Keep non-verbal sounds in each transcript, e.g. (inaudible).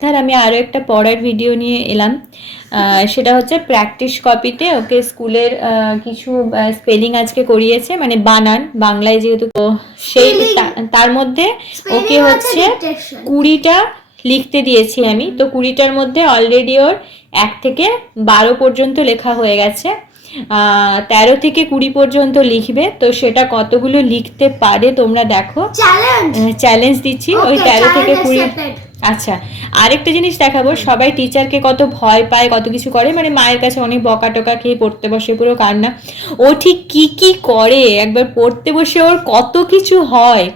Sir আমি আরও একটা পড়ার ভিডিও নিয়ে এলাম। সেটা হচ্ছে প্র্যাকটিস কপিতে ওকে স্কুলের কিছু স্পেলিং আজকে করিয়েছে মানে বানান বাংলায় যেহেতু সেই তার মধ্যে ওকে হচ্ছে কুড়িটা লিখতে দিয়েছি আমি। তো কুড়িটার মধ্যে অলরেডি ওর এক থেকে বারো পর্যন্ত লেখা হয়ে গেছে। তেরো থেকে কুড়ি পর্যন্ত লিখবে। তো সেটা কতগুলো লিখতে পারে তোমরা দেখো। চ্যালেঞ্জ চ্যালেঞ্জ দিচ্ছি। ওই তেরো থেকে কুড়ি আচ্ছা আরেকটা জিনিস দেখাবো সবাই টিচারকে কত ভয় পায় কত কিছু করে মানে মায়ের কাছে অনেক বকা টোকা খেয়ে পড়তে বসে পুরো কান্না। ও ঠিক কি কি করে একবার পড়তে বসে ওর কত কিছু হয়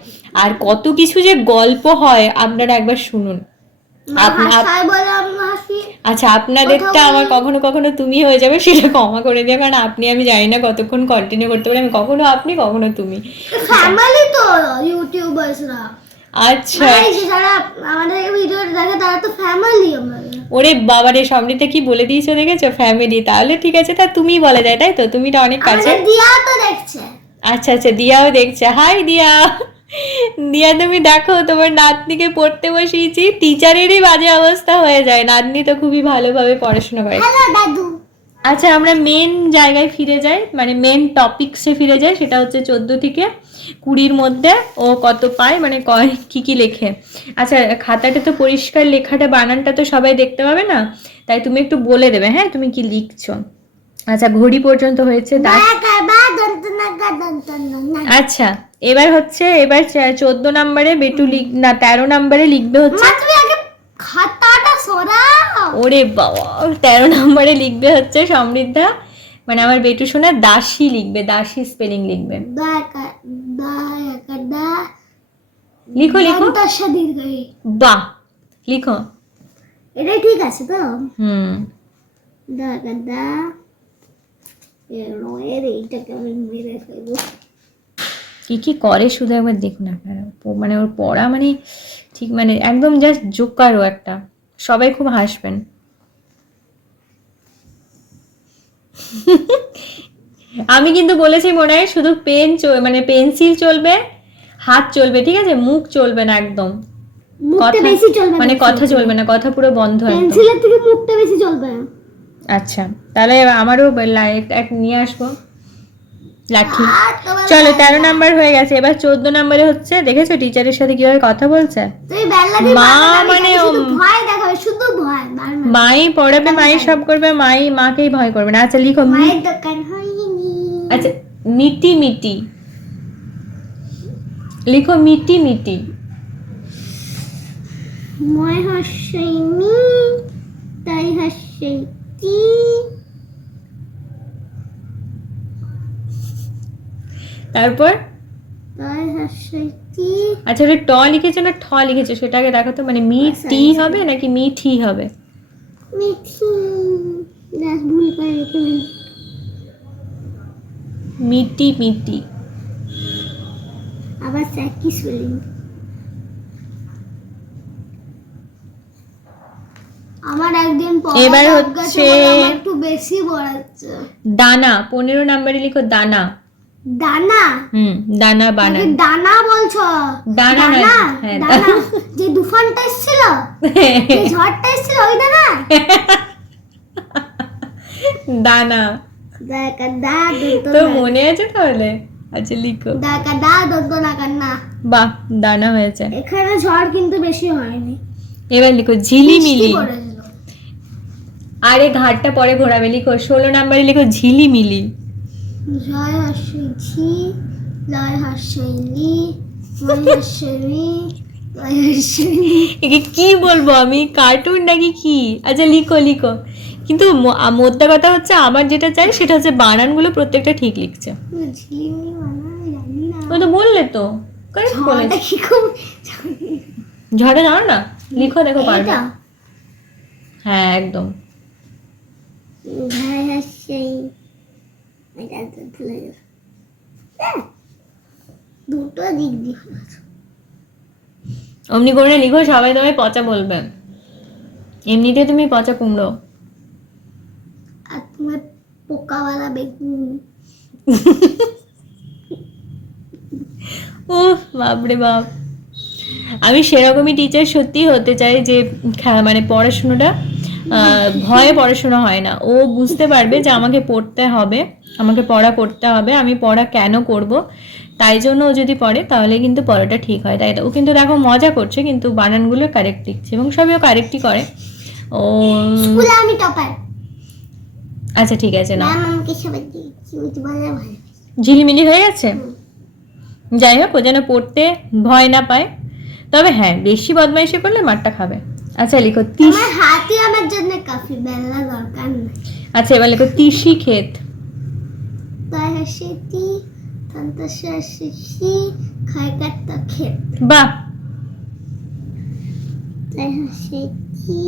আর কত কিছু যে গল্প হয় আপনারা একবার শুনুন। আচ্ছা আপনাদেরটা আমার কখনো কখনো তুমি হয়ে যাবে সেটা ক্ষমা করে দিও কারণ আপনি আমি জানি না কতক্ষণ কন্টিনিউ করতে পারি আমি কখনো আপনি কখনো তুমি। ফ্যামিলি তো ইউটিউবার্সরা আচ্ছা। মানে আমাদের ভিডিও দেখে তারা তো ফ্যামিলি আমাদের ওরে বাবারে সমৃদ্ধা কি বলে দিয়েছ দেখেছ? ফ্যামিলি তাহলে ঠিক আছে। তা তুমি বলে যায় তাই তো? তুমি অনেক কাছে আমাদের তো দেখছে। আচ্ছা আচ্ছা দিয়াও দেখছে। হাই দিয়া। দিয়া তুমি দেখো তোমার নাতনিকে পড়তে বসিয়েছি। টিচারেরই বাজে অবস্থা হয়ে যায়। নাতনি তো খুবই ভালোভাবে পড়াশোনা করে। হ্যালো দাদু। আচ্ছা আমরা মেন জায়গায় ফিরে যাই মানে মেন টপিকসে ফিরে যাই, সেটা হচ্ছে চোদ্দ থেকে কুড়ির মধ্যে ও কত পায় মানে কয়, কি কি লেখে। আচ্ছা খাতাটা তো পরিষ্কার, লেখাটা, বানানটা তো সবাই দেখতে পাবে না? তাই তুমি একটু বলে দেবে হ্যাঁ? তুমি কি লিখছো? আচ্ছা ঘড়ি পর্যন্ত হয়েছে আচ্ছা এবার হচ্ছে, এবার চোদ্দ নম্বরে বেটু লিখ না, তেরো নম্বরে লিখবে হচ্ছে খাতাটা সরাও। ওরে বাবা তেরো নম্বরে লিখবে হচ্ছে সমৃদ্ধা মানে আমার বেটু শোনা দাসী লিখবে দাসী স্পেলিং লিখবে। দা লিখো লিখো। বাহ লিখো। এটাই ঠিক আছে তো? হুম। দা এর এর এইটাকে আমি মেরে ফেলব। কি কি করে শুধু একবার দেখুন আপনারা। মানে ওর পড়া মানে ঠিক মানে একদম জাস্ট জোকারও একটা। সবাই খুব হাসবেন। আমি কিন্তু বলেছি মনে হয় শুধু পেন মানে পেন্সিল চলবে হাত চলবে ঠিক আছে? মুখ চলবে না একদম। কথা বেশি চলবে মানে কথা চলবে না কথা পুরো বন্ধ পেন্সিলের থেকে মুখটা বেশি চলবে আচ্ছা তাহলে আমারও এক নিয়ে আসব। লাঠি। চলো তেরো নাম্বার হয়ে গেছে। এবার চোদ্দ নম্বরে হচ্ছে দেখেছ টিচারের সাথে কীভাবে কথা বলছে? মা মানে। মাই পড়াবে মাই সব করবে মাই মাকেই ভয় করবে না। আচ্ছা লিখো আচ্ছা মিটি মিটি। লিখো মিটি মিটি। মই হাসিনি তাই হাসিটি তারপর? আচ্ছা ওটা ট লিখেছো না ঠ লিখেছো? সেটা আগে দেখো তো মানে মি টি হবে নাকি মি ঠি হবে? মিঠি রেখে মিটি মিটি আবার স্যাকি শুনি আমার একদিন এবার হচ্ছে- একটু বেশি পড়াচ্ছে। দানা পনেরো নাম্বারে লিখো দানা। দানা। হুম দানা বানান। দানা বলছো? দানা নয়, দানা? হ্যাঁ, দানা। যে তুফানটা এসেছিল? (laughs) যে ঝড়টা এসেছিল ওই (laughs) দানা দানা। দেখা দা তো মনে আছে তাহলে? আচ্ছা লিখো। দা দন্ত না কান্না। বাহ দানা হয়েছে। এখানে ঝড় কিন্তু বেশি হয়নি। এবার লিখো ঝিলিমিলি। আরে ঘাটটা পরে ঘোরাবে। লিখো ষোলো নাম্বারে লিখো ঝিলিমিলি। জয় হাসি জয় হাসি জয় হাসি জয় হাসি একে কি বলব আমি? কার্টুন নাকি কি? আচ্ছা লিখো লিখো। কিন্তু মোদ্দা কথা হচ্ছে আমার যেটা চাই সেটা হচ্ছে বানানগুলো প্রত্যেকটা ঠিক লিখছে। ও তো বললে তো। বলেছ। ঝড়ে জানো না। লিখো দেখো পারবে। হ্যাঁ একদম। জয় হাসি এটা ভুলে গেল হ্যাঁ, দুটো দিক দিয়ে অমনি করে লিখো সবাই তোমায় পচা বলবে। এমনিতে তুমি পচা কুমড়ো। আর তোমার পোকাওয়ালা বেগুন। ও বাপরে বাপ। আমি সেরকমই টিচার সত্যি হতে চাই যে মানে পড়াশুনোটা ভয়ে পড়াশোনা হয় না। ও বুঝতে পারবে যে আমাকে পড়তে হবে আমাকে পড়া করতে হবে আমি পড়া কেন করব? তাই জন্য ও যদি পড়ে তাহলে কিন্তু পড়াটা ঠিক হয় তাই ও কিন্তু দেখো মজা করছে কিন্তু বানানগুলো কারেক্ট লিখছে এবং সবই ও কারেক্টই করে। ও স্কুলে আমি টপার আচ্ছা ঠিক আছে না। ঝিলিমিলি হয়ে গেছে? যাই হোক ও যেন পড়তে ভয় না পায়। তবে হ্যাঁ বেশি বদমাইশি করলে মারটা খাবে। আচ্ছা লিখো তিস আমার হাতি আমার জন্য কাফি বেলা দরকার নেই। আচ্ছা এবার লিখো তিসি ক্ষেত। বাহ! শিশি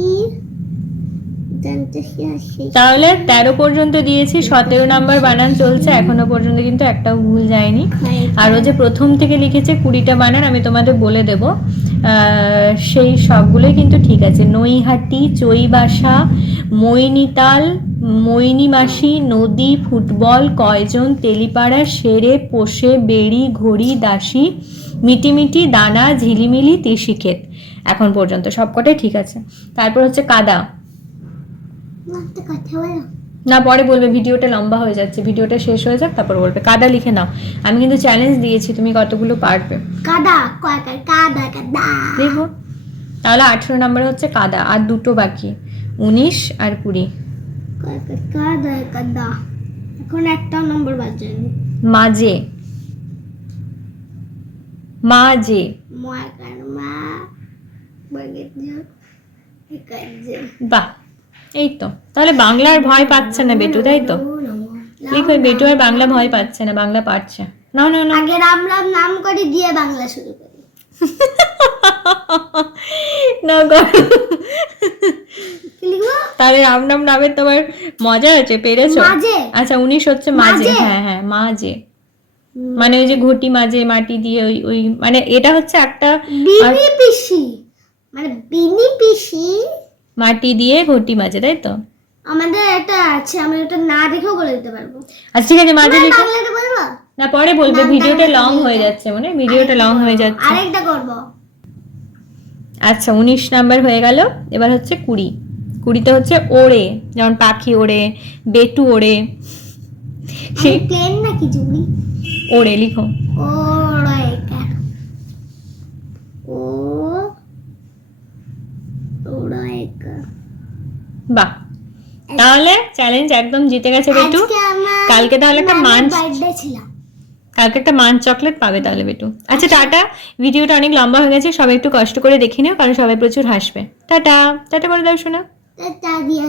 তাহলে তেরো পর্যন্ত দিয়েছি সতেরো নাম্বার বানান চলছে এখনও পর্যন্ত কিন্তু একটাও ভুল যায়নি। আর ও যে প্রথম থেকে লিখেছে কুড়িটা বানান আমি তোমাদের বলে দেব। সেই সবগুলোই কিন্তু ঠিক আছে। নৈহাটি চৈবাসা মৈনিতাল মৈনিমাসি নদী ফুটবল কয়জন তেলিপাড়া সেরে পোষে বেড়ি ঘড়ি দাসী মিটিমিটি দানা ঝিলিমিলি তিসিক্ষেত। এখন পর্যন্ত সবকটাই ঠিক আছে। তারপর হচ্ছে কাদা। না পরে বলবে ভিডিওটা লম্বা হয়ে যাচ্ছে ভিডিওটা শেষ হয়ে যাক তারপর বলবে কাদা লিখে নাও। আমি কিন্তু চ্যালেঞ্জ দিয়েছি তুমি কতগুলো পারবে। কাদা কাদা কাদা। দেখো তাহলে আঠেরো নাম্বার হচ্ছে কাদা আর দুটো বাকি উনিশ আর কুড়ি। কাদা কাদা। এখন একটা নম্বর বাজেনি মাঝে। মাঝে। মা বাহ। এই তো তাহলে বাংলা আর ভয় পাচ্ছে না বেটু তাই তো? লিখো বেটু আর বাংলা ভয় পাচ্ছে না বাংলা পারছে। না না না আগে রাম রাম নাম করে দিয়ে বাংলা শুরু করি। (laughs) না। তাহলে রাম নাম নামের তোমার মজা আছে পেরেছ? মাঝে। আচ্ছা উনিশ হচ্ছে মাঝে? হ্যাঁ হ্যাঁ মাঝে। মানে ওই যে ঘটি মাঝে মাটি দিয়ে ওই ওই মানে এটা হচ্ছে একটা মানে বিনি পিসি মাটি দিয়ে ঘটি মাঝে তাই তো? আমাদের একটা আছে আমি ওটা না দেখেও বলে দিতে পারব। আচ্ছা ঠিক আছে বাংলাতে বলব? না পরে বলবে ভিডিওটা লং হয়ে যাচ্ছে মানে ভিডিওটা লং হয়ে যাচ্ছে। আরেকটা করব। আচ্ছা উনিশ নাম্বার হয়ে গেল এবার হচ্ছে কুড়ি। কুড়িতে হচ্ছে ওড়ে যেমন পাখি ওড়ে বেটু ওড়ে। সেই প্লেন নাকি জুড়ি ওড়ে লিখো। ও বাহ। তাহলে চ্যালেঞ্জ একদম জিতে গেছে বেটু। কালকে তাহলে একটা মাঞ্চ বার্থডে ছিল। কালকে একটা মান চকলেট পাবে তাহলে বেটু। আচ্ছা টাটা। ভিডিওটা অনেক লম্বা হয়ে গেছে সবাই একটু কষ্ট করে দেখে নিও কারণ সবাই প্রচুর হাসবে। টাটা। টাটা বলে দাও শোনা। টাটা দিয়া